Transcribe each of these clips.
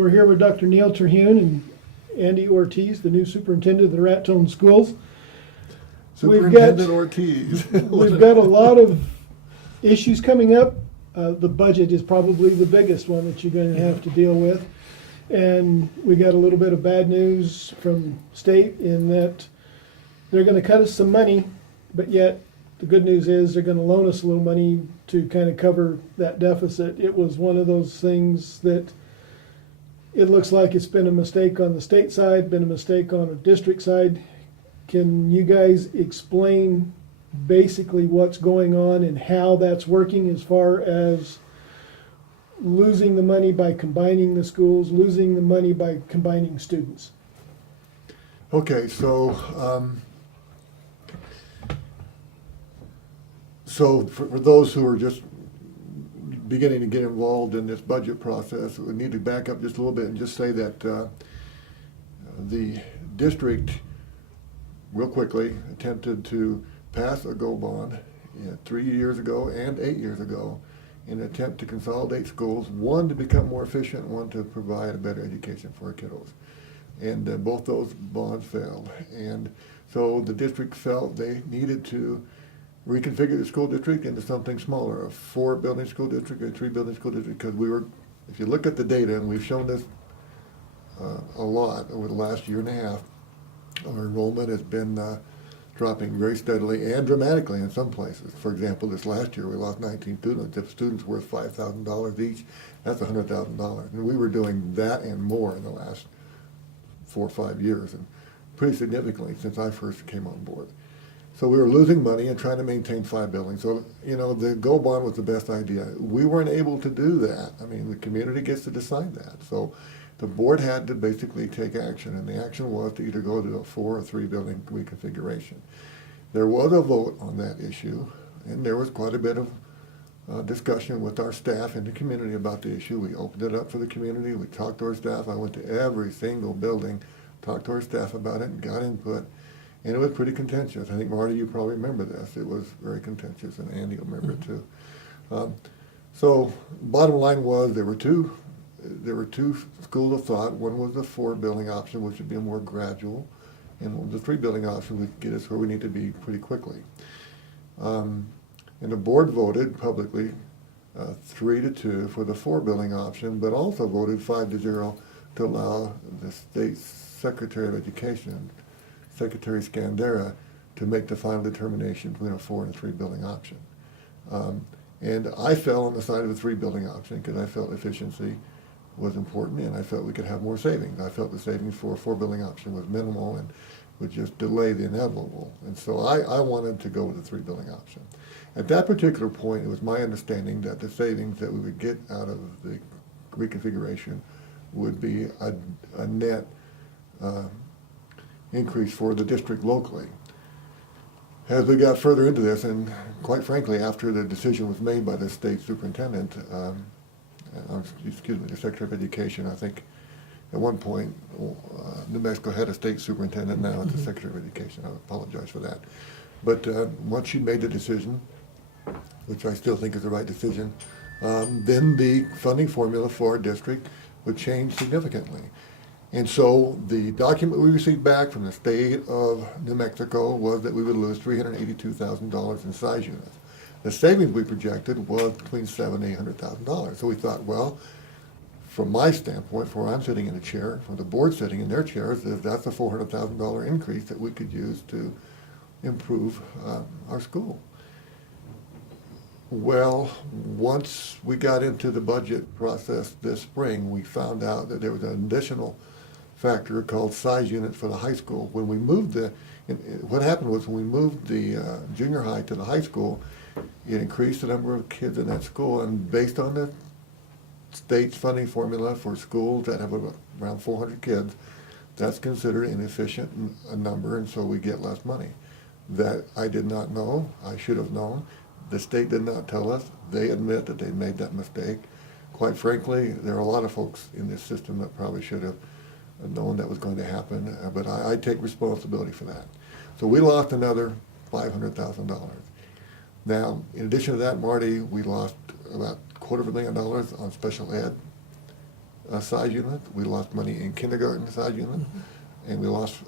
We're here with Dr. Neal Terhune and Andy Ortiz, the new superintendent of the Raton Schools. Superintendent Ortiz. We've got a lot of issues coming up. The budget is probably the biggest one that you're going to have to deal with. And we got a little bit of bad news from state in that they're going to cut us some money, but yet the good news is they're going to loan us a little money to kind of cover that deficit. It was one of those things that it looks like it's been a mistake on the state side, been a mistake on the district side. Can you guys explain basically what's going on and how that's working as far as losing the money by combining the schools, losing the money by combining students? Okay, so for those who are just beginning to get involved in this budget process, we need to back up just a little bit and just say that the district real quickly attempted to pass a GO bond 3 years ago and 8 years ago in an attempt to consolidate schools, one to become more efficient, one to provide a better education for our kiddos. And both those bonds failed. And so the district felt they needed to reconfigure the school district into something smaller, a 4-building school district or a 3-building school district, because if you look at the data, and we've shown this a lot over the last year and a half, our enrollment has been dropping very steadily and dramatically in some places. For example, this last year we lost 19 students. If students worth $5,000 each, that's $100,000. And we were doing that and more in the last 4 or 5 years, and pretty significantly since I first came on board. So we were losing money and trying to maintain 5 buildings. So, the GO bond was the best idea. We weren't able to do that. I mean, the community gets to decide that. So the board had to basically take action, and the action was to either go to a 4 or 3 building reconfiguration. There was a vote on that issue, and there was quite a bit of discussion with our staff and the community about the issue. We opened it up for the community. We talked to our staff. I went to every single building, talked to our staff about it, and got input. And it was pretty contentious. I think, Marty, you probably remember this. It was very contentious, and Andy will remember it too. So bottom line was there were two schools of thought. One was the 4-building option, which would be more gradual, and one was the 3-building option, which would get us where we need to be pretty quickly. And the board voted publicly 3-2 for the 4-building option, but also voted 5-0 to allow the state Secretary of Education, Secretary Scandera, to make the final determination between a 4 and a 3-building option. And I fell on the side of a 3-building option because I felt efficiency was important and I felt we could have more savings. I felt the savings for a 4-building option was minimal and would just delay the inevitable. And so I wanted to go with the 3-building option. At that particular point, it was my understanding that the savings that we would get out of the reconfiguration would be a net increase for the district locally. As we got further into this, and quite frankly, after the decision was made by the state superintendent, the Secretary of Education, I think at one point New Mexico had a state superintendent, now it's the Secretary of Education. I apologize for that. But once she made the decision, which I still think is the right decision, then the funding formula for our district would change significantly. And so the document we received back from the state of New Mexico was that we would lose $382,000 in size units. The savings we projected was between $700,000 and $800,000. So we thought, well, from my standpoint, from where I'm sitting in a chair, from the board sitting in their chairs, that's a $400,000 increase that we could use to improve our school. Well, once we got into the budget process this spring, we found out that there was an additional factor called size unit for the high school. When we moved what happened was when we moved the junior high to the high school, it increased the number of kids in that school, and based on the state's funding formula for schools that have around 400 kids, that's considered inefficient a number, and so we get less money. That I did not know. I should have known. The state did not tell us. They admit that they made that mistake. Quite frankly, there are a lot of folks in this system that probably should have known that was going to happen, but I take responsibility for that. So we lost another $500,000. Now, in addition to that, Marty, we lost about $250,000 on special ed. size unit. We lost money in kindergarten size unit. And we lost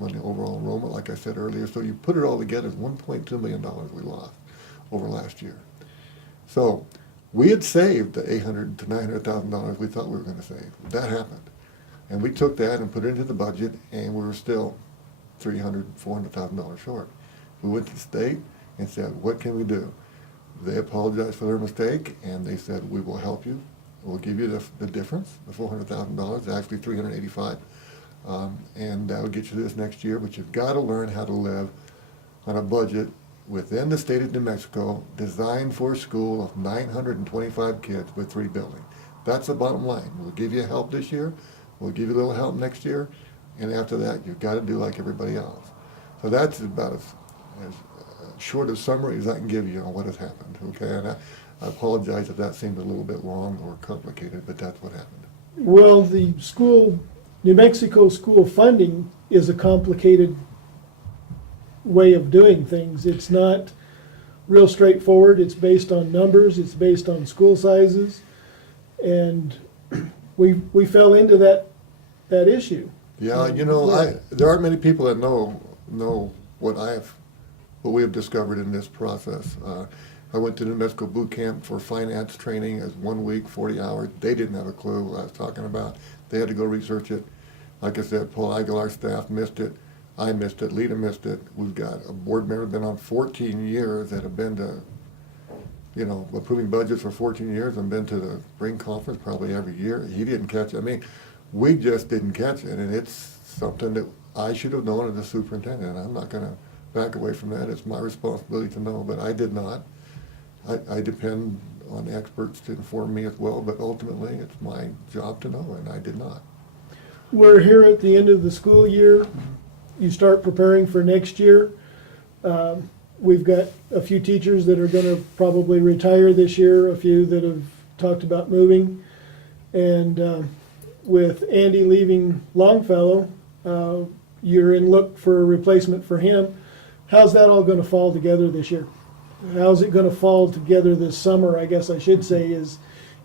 money in overall enrollment, like I said earlier. So you put it all together, it's $1.2 million we lost over last year. So we had saved the $800,000 to $900,000 we thought we were going to save. That happened. And we took that and put it into the budget, and we were still $300,000, $400,000 short. We went to the state and said, what can we do? They apologized for their mistake, and they said, we will help you. We'll give you the difference, the $400,000, actually $385,000. And that will get you this next year, but you've got to learn how to live on a budget within the state of New Mexico designed for a school of 925 kids with 3 buildings. That's the bottom line. We'll give you help this year, we'll give you a little help next year, and after that you've got to do like everybody else. So that's about as short a summary as I can give you on what has happened, okay? And I apologize if that seemed a little bit long or complicated, but that's what happened. Well, the New Mexico school funding is a complicated way of doing things. It's not real straightforward. It's based on numbers. It's based on school sizes. And we fell into that issue. Yeah, you know, there aren't many people that know what we have discovered in this process. I went to New Mexico boot camp for finance training as 1 week, 40 hours. They didn't have a clue what I was talking about. They had to go research it. Like I said, Paul Aguilar staff missed it. I missed it. Lita missed it. We've got a board member been on 14 years that have been to, approving budgets for 14 years and been to the spring conference probably every year. He didn't catch it. I mean, we just didn't catch it, and it's something that I should have known as a superintendent. I'm not going to back away from that. It's my responsibility to know, but I did not. I depend on experts to inform me as well, but ultimately it's my job to know, and I did not. We're here at the end of the school year. You start preparing for next year. We've got a few teachers that are going to probably retire this year, a few that have talked about moving. And with Andy leaving Longfellow, you're in look for a replacement for him. How's that all going to fall together this year? How's it going to fall together this summer, I guess I should say, is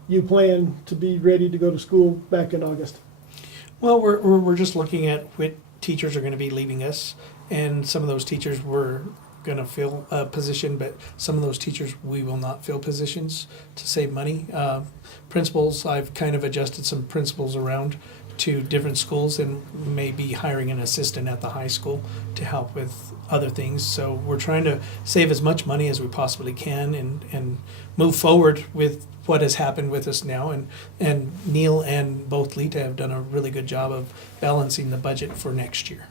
you plan to be ready to go to school back in August? Well, we're just looking at what teachers are going to be leaving us, and some of those teachers we're going to fill a position, but some of those teachers we will not fill positions to save money. Principals, I've kind of adjusted some principals around to different schools and maybe hiring an assistant at the high school to help with other things. So we're trying to save as much money as we possibly can and move forward with what has happened with us now. And Neal and both Lita have done a really good job of balancing the budget for next year.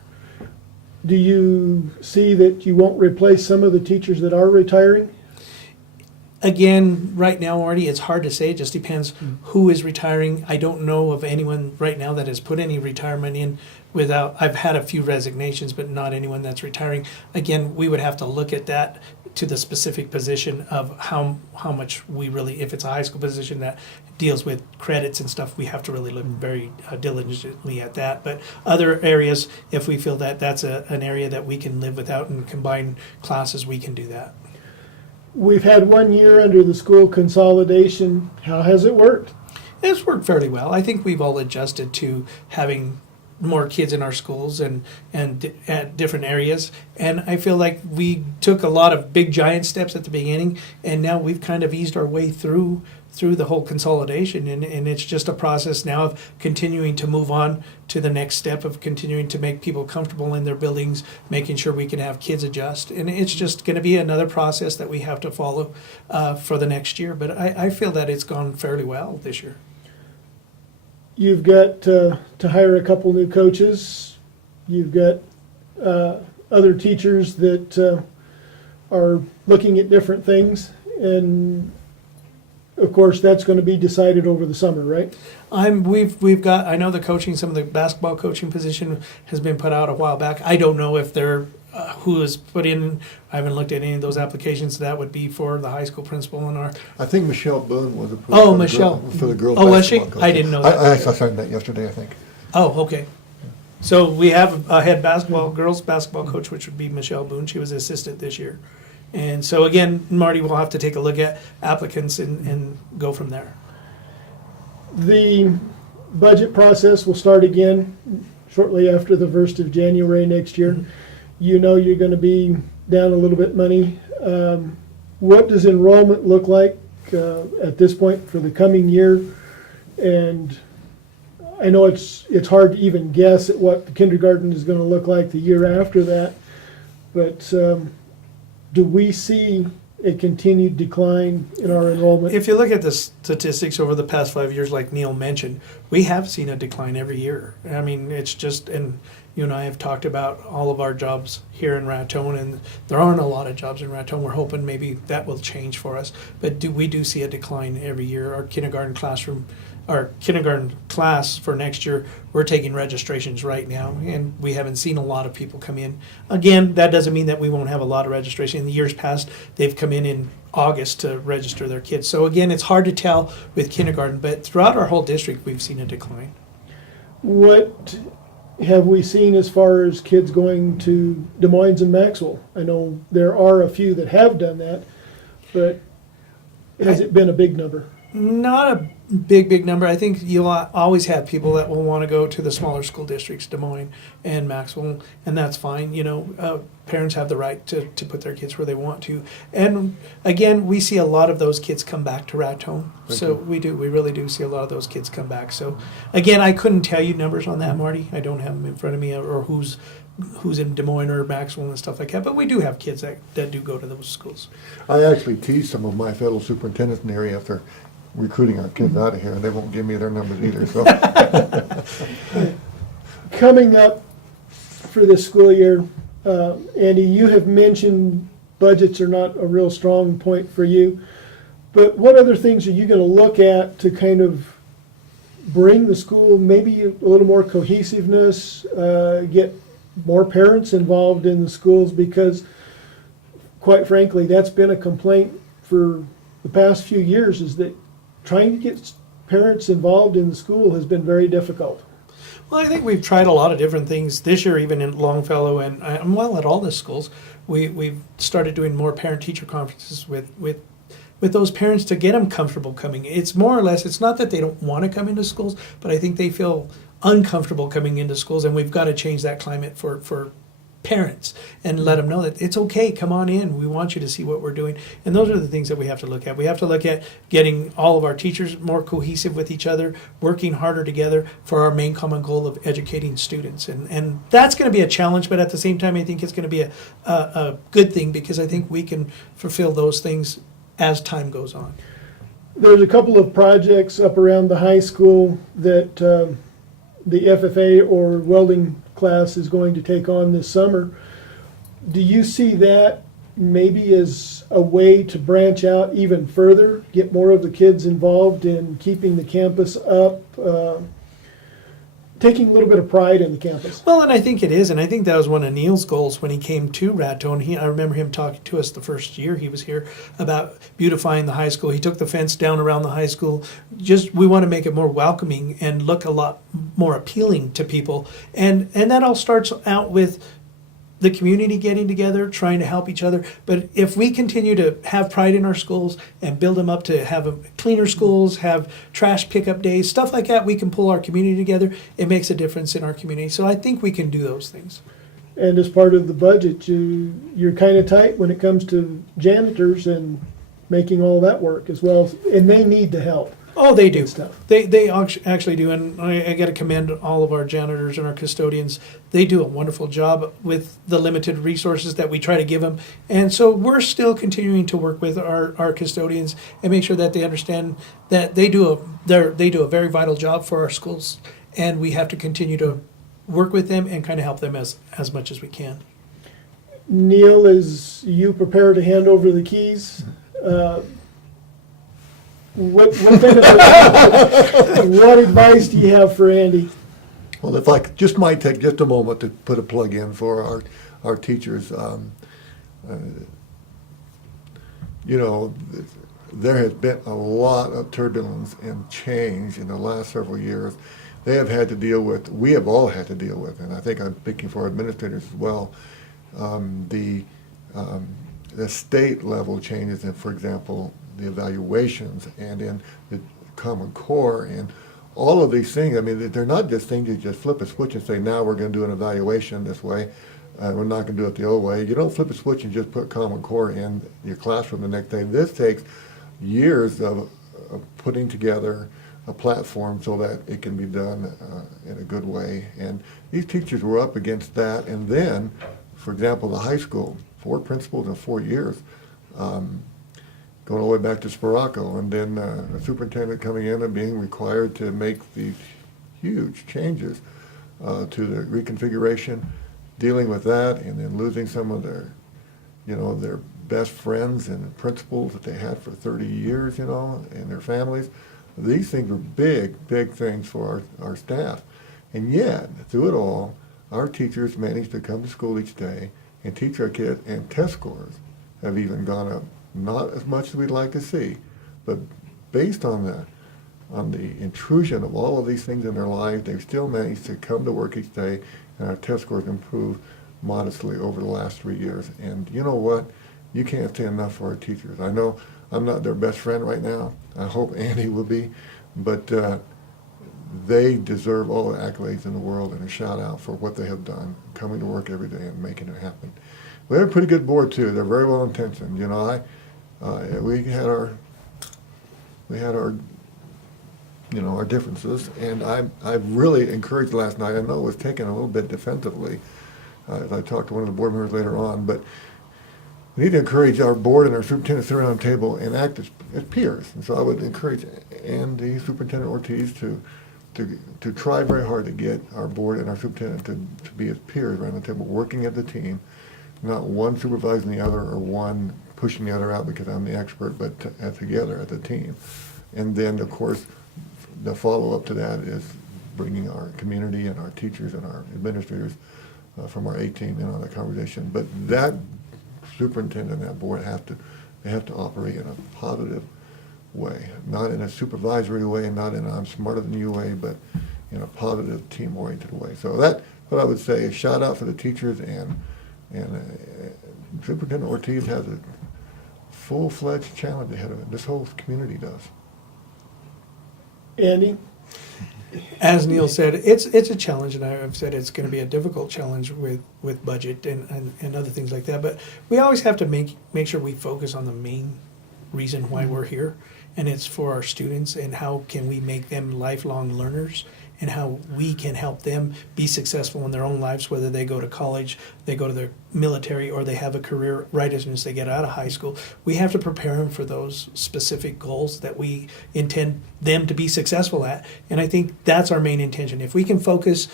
Do you see that you won't replace some of the teachers that are retiring? Again, right now, Marty, it's hard to say. It just depends who is retiring. I don't know of anyone right now that has put any retirement in without, I've had a few resignations, but not anyone that's retiring. Again, we would have to look at that to the specific position of how much we really, if it's a high school position that deals with credits and stuff, we have to really look very diligently at that. But other areas, if we feel that that's an area that we can live without and combine classes, we can do that. We've had 1 year under the school consolidation. How has it worked? It's worked fairly well. I think we've all adjusted to having more kids in our schools and at different areas. And I feel like we took a lot of big giant steps at the beginning, and now we've kind of eased our way through the whole consolidation, and it's just a process now of continuing to move on to the next step of continuing to make people comfortable in their buildings, making sure we can have kids adjust, and it's just going to be another process that we have to follow for the next year. But I feel that it's gone fairly well this year. You've got to hire a couple new coaches. You've got other teachers that are looking at different things, and of course, that's going to be decided over the summer, right? We've got, I know the coaching, some of the basketball coaching position has been put out a while back. I don't know if they're, who is put in, I haven't looked at any of those applications. That would be for the high school principal and our. I think Michelle Boone was approved. Oh, Michelle. For the girls' Oh, was she? basketball I coach. didn't know that. I signed that yesterday, I think. Oh, okay. So we have a head girls basketball coach, which would be Michelle Boone. She was an assistant this year. And so again, Marty, will have to take a look at applicants and go from there. The budget process will start again shortly after the 1st of January next year. You know you're going to be down a little bit money. What does enrollment look like at this point for the coming year? And I know it's hard to even guess at what the kindergarten is going to look like the year after that, but do we see a continued decline in our enrollment? If you look at the statistics over the past 5 years, like Neal mentioned, we have seen a decline every year. I mean, it's just, and you and I have talked about all of our jobs here in Raton, and there aren't a lot of jobs in Raton. We're hoping maybe that will change for us, but we do see a decline every year. Our kindergarten class for next year, we're taking registrations right now, and we haven't seen a lot of people come in. Again, that doesn't mean that we won't have a lot of registration. In the years past, they've come in August to register their kids. So again, it's hard to tell with kindergarten, but throughout our whole district, we've seen a decline. What have we seen as far as kids going to Des Moines and Maxwell? I know there are a few that have done that, but has it been a big number? Not a big number. I think you'll always have people that will want to go to the smaller school districts, Des Moines and Maxwell, and that's fine. You know, parents have the right to put their kids where they want to. And again, we see a lot of those kids come back to Raton. So we really do see a lot of those kids come back. So again, I couldn't tell you numbers on that, Marty. I don't have them in front of me, or who's in Des Moines or Maxwell and stuff like that. But we do have kids that do go to those schools. I actually tease some of my fellow superintendents in the area if they're recruiting our kids out of here, and they won't give me their numbers either. So, Coming up for this school year, Andy, you have mentioned budgets are not a real strong point for you, but what other things are you going to look at to kind of bring the school maybe a little more cohesiveness, get more parents involved in the schools? Because quite frankly, that's been a complaint for the past few years, is that trying to get parents involved in the school has been very difficult. Well, I think we've tried a lot of different things this year, even in Longfellow and at all the schools. We've started doing more parent-teacher conferences with those parents to get them comfortable coming. It's more or less, it's not that they don't want to come into schools, but I think they feel uncomfortable coming into schools, and we've got to change that climate for parents and let them know that it's okay, come on in, we want you to see what we're doing. And those are the things that we have to look at. We have to look at getting all of our teachers more cohesive with each other, working harder together for our main common goal of educating students. And that's going to be a challenge, but at the same time, I think it's going to be a good thing, because I think we can fulfill those things as time goes on. There's a couple of projects up around the high school that the FFA or welding class is going to take on this summer. Do you see that maybe as a way to branch out even further, get more of the kids involved in keeping the campus up, taking a little bit of pride in the campus? Well, and I think it is, and I think that was one of Neal's goals when he came to Raton. I remember him talking to us the first year he was here about beautifying the high school. He took the fence down around the high school. We want to make it more welcoming and look a lot more appealing to people. And that all starts out with the community getting together, trying to help each other. But if we continue to have pride in our schools and build them up to have cleaner schools, have trash pickup days, stuff like that, we can pull our community together. It makes a difference in our community. So I think we can do those things. And as part of the budget, you're kind of tight when it comes to janitors and making all that work as well. And they need the help. Oh, they do. Stuff. They actually do, and I got to commend all of our janitors and our custodians. They do a wonderful job with the limited resources that we try to give them, and so we're still continuing to work with our custodians and make sure that they understand that they do a very vital job for our schools, and we have to continue to work with them and kind of help them as much as we can. Neal, as you prepare to hand over the keys, what kind of what advice do you have for Andy? well, if I just might take just a moment to put a plug in for our teachers. You know, there has been a lot of turbulence and change in the last several years. They have had to deal with, we have all had to deal with, and I think I'm speaking for administrators as well, the state level changes in, for example, the evaluations and in the Common Core and all of these things, I mean, they're not just things you just flip a switch and say, now we're going to do an evaluation this way. We're not going to do it the old way. You don't flip a switch and just put Common Core in your classroom the next day. This takes years of putting together a platform so that it can be done in a good way. And these teachers were up against that. And then, for example, the high school, 4 principals in 4 years, going all the way back to Sparaco, and then the superintendent coming in and being required to make these huge changes to the reconfiguration, dealing with that, and then losing some of their, their best friends and principals that they had for 30 years, and their families. These things were big, big things for our staff. And yet, through it all, our teachers managed to come to school each day and teach our kids, and test scores have even gone up. Not as much as we'd like to see, but based on the intrusion of all of these things in their lives, they've still managed to come to work each day, and our test scores improved modestly over the last 3 years. And you know what? You can't say enough for our teachers. I know I'm not their best friend right now. I hope Andy will be, but they deserve all the accolades in the world and a shout out for what they have done, coming to work every day and making it happen. We have a pretty good board too. They're very well intentioned. We had our our differences, and I really encouraged last night. I know it was taken a little bit defensively as I talked to one of the board members later on, but we need to encourage our board and our superintendent to sit around the table and act as peers. And so I would encourage Andy, Superintendent Ortiz, to try very hard to get our board and our superintendent to be as peers around the table, working as a team, not one supervising the other or one pushing the other out because I'm the expert, but together as a team. And then, of course, the follow-up to that is bringing our community and our teachers and our administrators from our A team in on the conversation. But that superintendent and that board have to operate in a positive way, not in a supervisory way, not in a I'm smarter than you way, but in a positive, team-oriented way. So that's what I would say. A shout out for the teachers, and Superintendent Ortiz has a full-fledged challenge ahead of it. This whole community does. Andy? As Neal said, it's a challenge, and I've said it's going to be a difficult challenge with budget and other things like that. But we always have to make sure we focus on the main reason why we're here, and it's for our students, and how can we make them lifelong learners, and how we can help them be successful in their own lives, whether they go to college, they go to the military, or they have a career right as soon as they get out of high school. We have to prepare them for those specific goals that we intend them to be successful at. And I think that's our main intention. If we can focus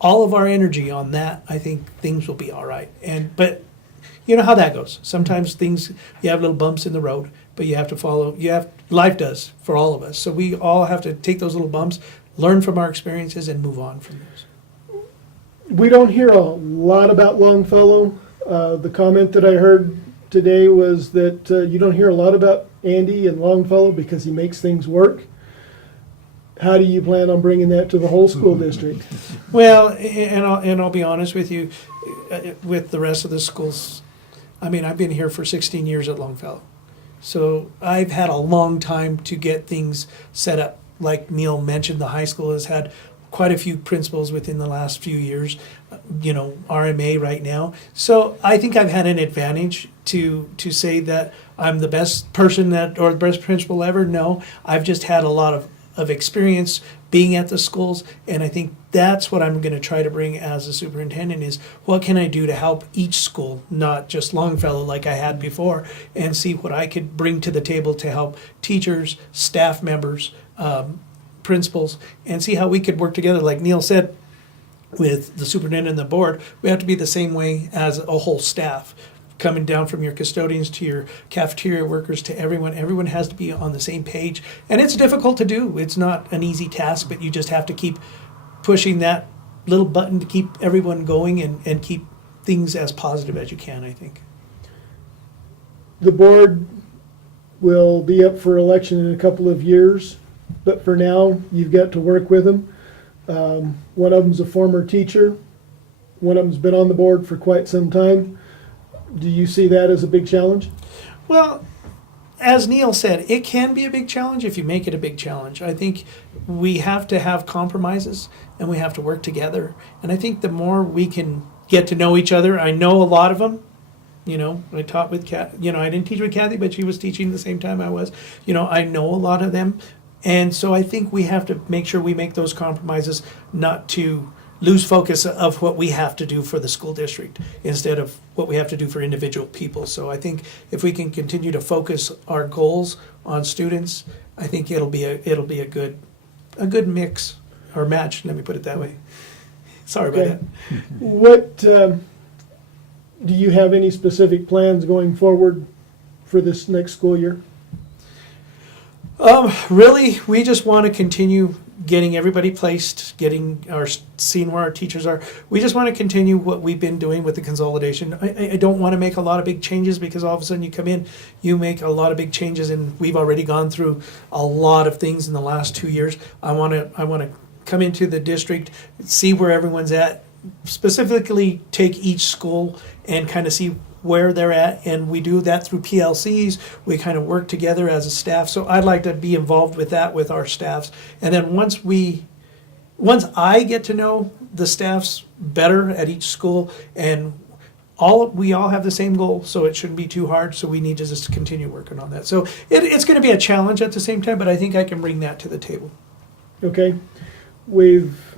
all of our energy on that, I think things will be all right. But you know how that goes. Sometimes you have little bumps in the road, but you have to follow, life does for all of us. So we all have to take those little bumps, learn from our experiences, and move on from those. We don't hear a lot about Longfellow. The comment that I heard today was that you don't hear a lot about Andy and Longfellow because he makes things work. How do you plan on bringing that to the whole school district? Well, and I'll be honest with you, with the rest of the schools, I mean, I've been here for 16 years at Longfellow. So I've had a long time to get things set up. Like Neal mentioned, the high school has had quite a few principals within the last few years, RMA right now. So I think I've had an advantage to say that I'm the best person or the best principal ever. No, I've just had a lot of experience being at the schools, and I think that's what I'm going to try to bring as a superintendent is what can I do to help each school, not just Longfellow like I had before, and see what I could bring to the table to help teachers, staff members, principals, and see how we could work together. Like Neal said, with the superintendent and the board, we have to be the same way as a whole staff. Coming down from your custodians to your cafeteria workers to everyone has to be on the same page. And it's difficult to do. It's not an easy task, but you just have to keep pushing that little button to keep everyone going and keep things as positive as you can, I think. The board will be up for election in a couple of years, but for now, you've got to work with them. One of them's a former teacher. One of them's been on the board for quite some time. Do you see that as a big challenge? Well, as Neal said, it can be a big challenge if you make it a big challenge. I think we have to have compromises and we have to work together. And I think the more we can get to know each other, I know a lot of them. You know, I taught with Kathy, I didn't teach with Kathy, but she was teaching the same time I was. I know a lot of them. And so I think we have to make sure we make those compromises, not to lose focus of what we have to do for the school district instead of what we have to do for individual people. So I think if we can continue to focus our goals on students, I think it'll be a good mix or match. Let me put it that way. Sorry about Okay. that. What, do you have any specific plans going forward for this next school year? Really, we just want to continue getting everybody placed, seeing where our teachers are. We just want to continue what we've been doing with the consolidation. I don't want to make a lot of big changes because all of a sudden you come in, you make a lot of big changes, and we've already gone through a lot of things in the last 2 years. I want to come into the district, see where everyone's at, specifically take each school and kind of see where they're at, and we do that through PLCs. We kind of work together as a staff. So I'd like to be involved with that with our staffs. And then once I get to know the staffs better at each school, and we all have the same goal, so it shouldn't be too hard. So we need to just continue working on that. So it's going to be a challenge at the same time, but I think I can bring that to the table. Okay, we've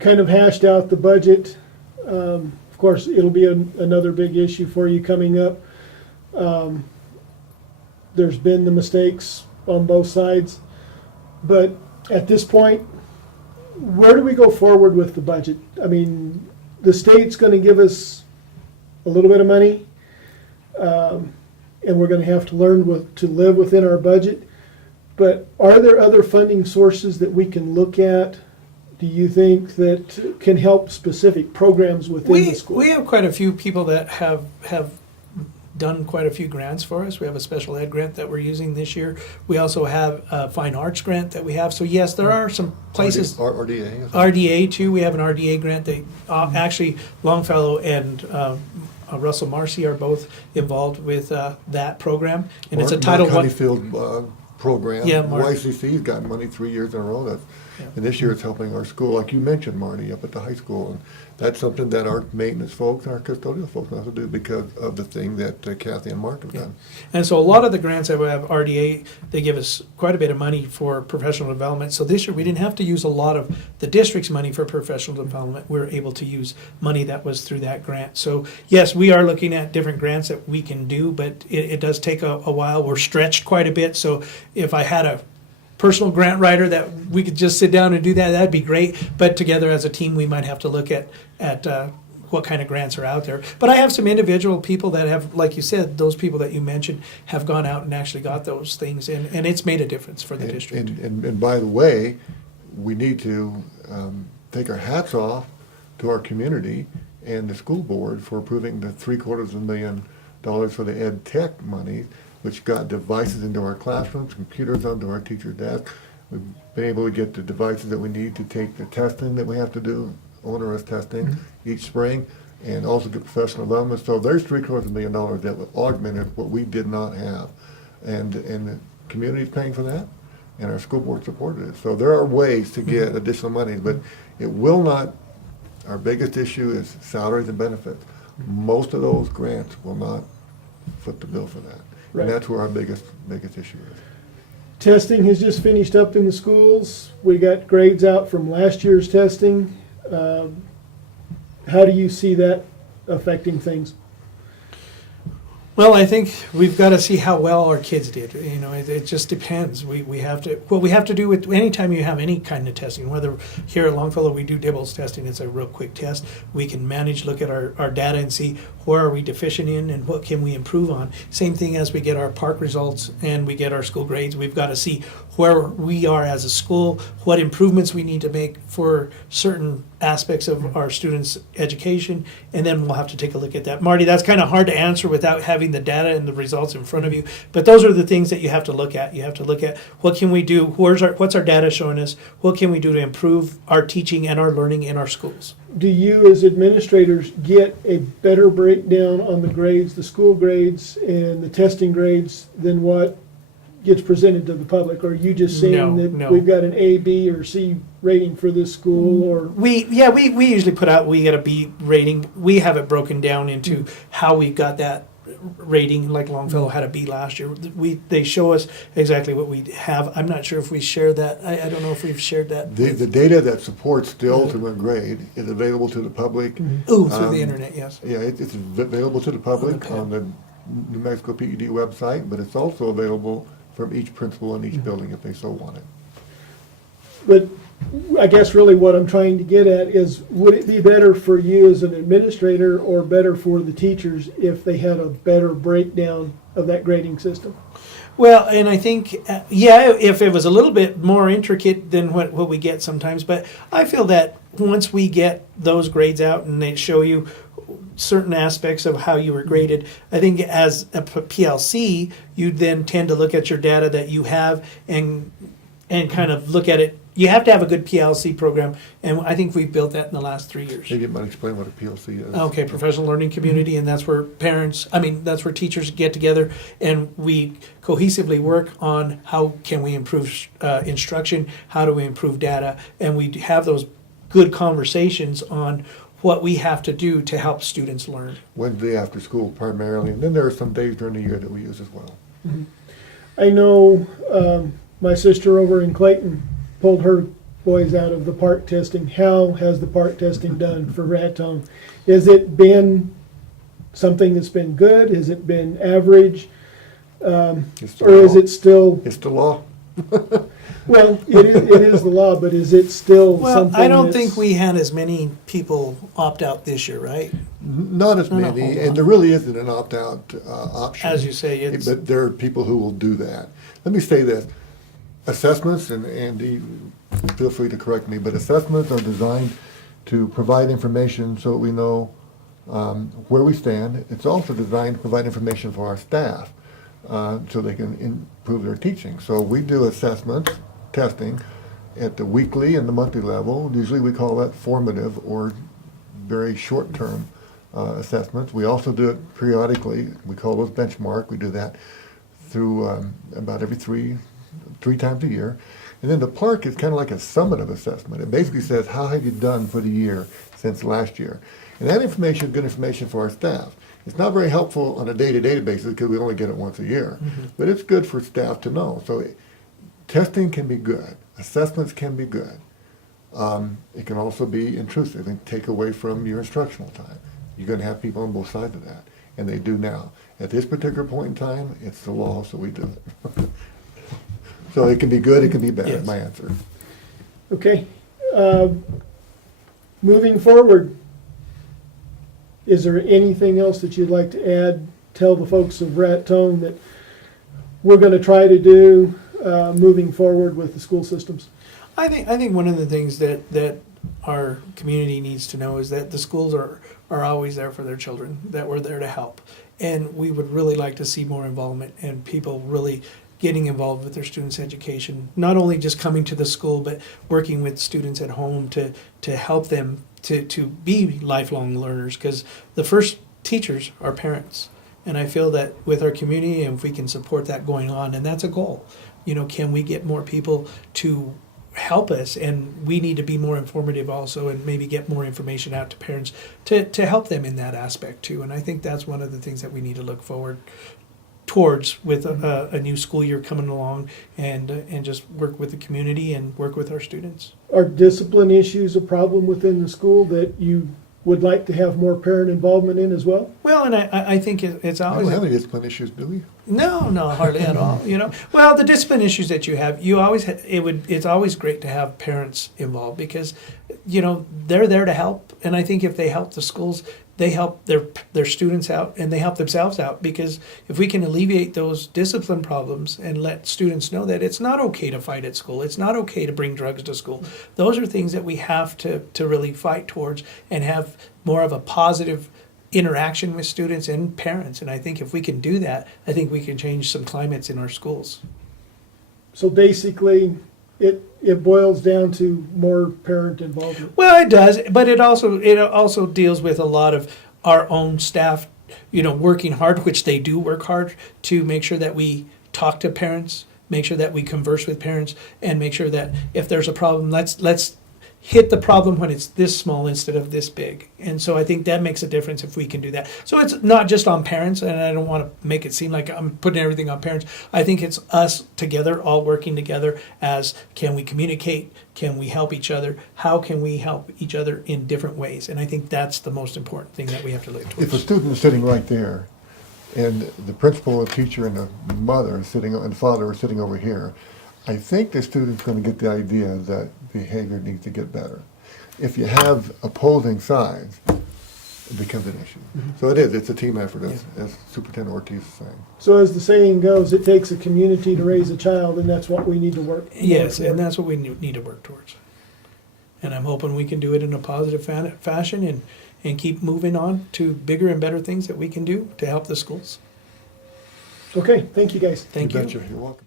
kind of hashed out the budget. Of course, it'll be another big issue for you coming up. There's been the mistakes on both sides, but at this point, where do we go forward with the budget? I mean, the state's going to give us a little bit of money, and we're going to have to learn to live within our budget. But are there other funding sources that we can look at, do you think, that can help specific programs within the school? We have quite a few people that have done quite a few grants for us. We have a special ed grant that we're using this year. We also have a fine arts grant that we have. So yes, there are some places. RDA. RDA too. We have an RDA grant. They actually Longfellow and Russell Marcy are both involved with that program, and it's a Title I. Honeyfield program. Yeah, Mark. YCC's got money 3 years in a row. And this year it's helping our school, like you mentioned, Marty, up at the high school. And that's something that our maintenance folks, our custodial folks know how to do because of the thing that Kathy and Mark have done. And so a lot of the grants that we have, RDA, they give us quite a bit of money for professional development. So this year we didn't have to use a lot of the district's money for professional development. We were able to use money that was through that grant. So yes, we are looking at different grants that we can do, but it does take a while. We're stretched quite a bit. So if I had a personal grant writer that we could just sit down and do that, that'd be great. But together as a team, we might have to look at what kind of grants are out there. But I have some individual people that have, like you said, those people that you mentioned have gone out and actually got those things, and it's made a difference for the district. And by the way, we need to take our hats off to our community and the school board for approving the $750,000 for the ed tech money, which got devices into our classrooms, computers onto our teacher's desk. We've been able to get the devices that we need to take the testing that we have to do, onerous testing, each spring, and also get professional development. So there's $750,000 that will augment what we did not have. And the community's paying for that, and our school board supported it. So there are ways to get additional money, but it will not, our biggest issue is salaries and benefits. Most of those grants will not foot the bill for that. Right. And that's where our biggest issue is. Testing has just finished up in the schools. We got grades out from last year's testing. How do you see that affecting things? Well, I think we've got to see how well our kids did. It just depends. We have to, what we have to do with anytime you have any kind of testing, whether here at Longfellow we do Dibbles testing, it's a real quick test. We can look at our data and see where are we deficient in and what can we improve on. Same thing as we get our park results and we get our school grades. We've got to see where we are as a school, what improvements we need to make for certain aspects of our students' education, and then we'll have to take a look at that. Marty, that's kind of hard to answer without having the data and the results in front of you, but those are the things that you have to look at. You have to look at what can we do, what's our data showing us, what can we do to improve our teaching and our learning in our schools. Do you, as administrators, get a better breakdown on the grades, the school grades and the testing grades, than what gets presented to the public? Or are you just saying No. we've got an A, B, or C rating for this school? Or We usually put out, we get a B rating. We have it broken down into how we got that rating, like Longfellow had a B last year. They show us exactly what we have. I'm not sure if we share that. I don't know if we've shared that. The data that supports the ultimate grade is available to the public. Ooh, through the internet, yes. Yeah, it's available to the public Okay. on the New Mexico PED website, but it's also available from each principal in each building if they so want it. But I guess really what I'm trying to get at is, would it be better for you as an administrator or better for the teachers if they had a better breakdown of that grading system? Well, and I think, if it was a little bit more intricate than what we get sometimes, but I feel that once we get those grades out and they show you certain aspects of how you were graded, I think as a PLC, you then tend to look at your data that you have and kind of look at it. You have to have a good PLC program, and I think we've built that in the last 3 years. Maybe you might explain what a PLC is. Okay, professional learning community, and that's where that's where teachers get together and we cohesively work on how can we improve instruction, how do we improve data, and we have those good conversations on what we have to do to help students learn. Wednesday after school primarily, and then there are some days during the year that we use as well. I know my sister over in Clayton pulled her boys out of the park testing. How has the park testing done for Raton? Has it been something that's been good? Has it been average? It's the Or is law. it still, It's the law. well, it is the law, but is it still Well, something I don't that's- think we had as many people opt out this year, right? Not as No, no, many, hold on. and there really isn't an opt-out option. As you say, it's But there are people who will do that. Let me say this, assessments, and Andy, feel free to correct me, but assessments are designed to provide information so that we know where we stand. It's also designed to provide information for our staff so they can improve their teaching. So we do assessments, testing, at the weekly and the monthly level. Usually we call that formative or very short-term assessments. We also do it periodically. We call those benchmark. We do that through about every three times a year. And then the park is kind of like a summative assessment. It basically says, how have you done for the year since last year? And that information is good information for our staff. It's not very helpful on a day-to-day basis because we only get it once a year. But it's good for staff to know. So testing can be good. Assessments can be good. It can also be intrusive and take away from your instructional time. You're going to have people on both sides of that, and they do now. At this particular point in time, it's the law, so we do it. So it can be good, it can be bad, Yes. my answer. Okay. Moving forward, is there anything else that you'd like to add? Tell the folks of Raton that we're going to try to do moving forward with the school systems. I think one of the things that our community needs to know is that the schools are always there for their children, that we're there to help. And we would really like to see more involvement and people really getting involved with their students' education, not only just coming to the school, but working with students at home to help them to be lifelong learners, because the first teachers are parents. And I feel that with our community, and if we can support that going on, and that's a goal, can we get more people to help us? And we need to be more informative also, and maybe get more information out to parents to help them in that aspect too. And I think that's one of the things that we need to look forward towards with a new school year coming along, and just work with the community and work with our students. Are discipline issues a problem within the school that you would like to have more parent involvement in as well? Well, and I think it's I always don't have any discipline issues, do we? No, hardly at all. Well, the discipline issues that you have, it's always great to have parents involved, because they're there to help, and I think if they help the schools, they help their students out and they help themselves out, because if we can alleviate those discipline problems and let students know that it's not okay to fight at school, it's not okay to bring drugs to school, those are things that we have to really fight towards and have more of a positive interaction with students and parents. And I think if we can do that, I think we can change some climates in our schools. So basically, it boils down to more parent involvement. Well, it does, but it also deals with a lot of our own staff, working hard, which they do work hard to make sure that we talk to parents, make sure that we converse with parents, and make sure that if there's a problem, let's hit the problem when it's this small instead of this big. And so I think that makes a difference if we can do that. So it's not just on parents, and I don't want to make it seem like I'm putting everything on parents. I think it's us together, all working together as, can we communicate? Can we help each other? How can we help each other in different ways? And I think that's the most important thing that we have to look towards. If a student is sitting right there, and the principal, the teacher, and the mother are sitting, and the father are sitting over here, I think the student's going to get the idea that behavior needs to get better. If you have opposing sides, it becomes an issue. So it's a team effort, as Superintendent Ortiz is saying. So as the saying goes, it takes a community to raise a child, and that's what we need to work. Yes, and that's what we need to work towards. And I'm hoping we can do it in a positive fashion and keep moving on to bigger and better things that we can do to help the schools. Okay, thank you guys. Thank you. Betcha. You're welcome.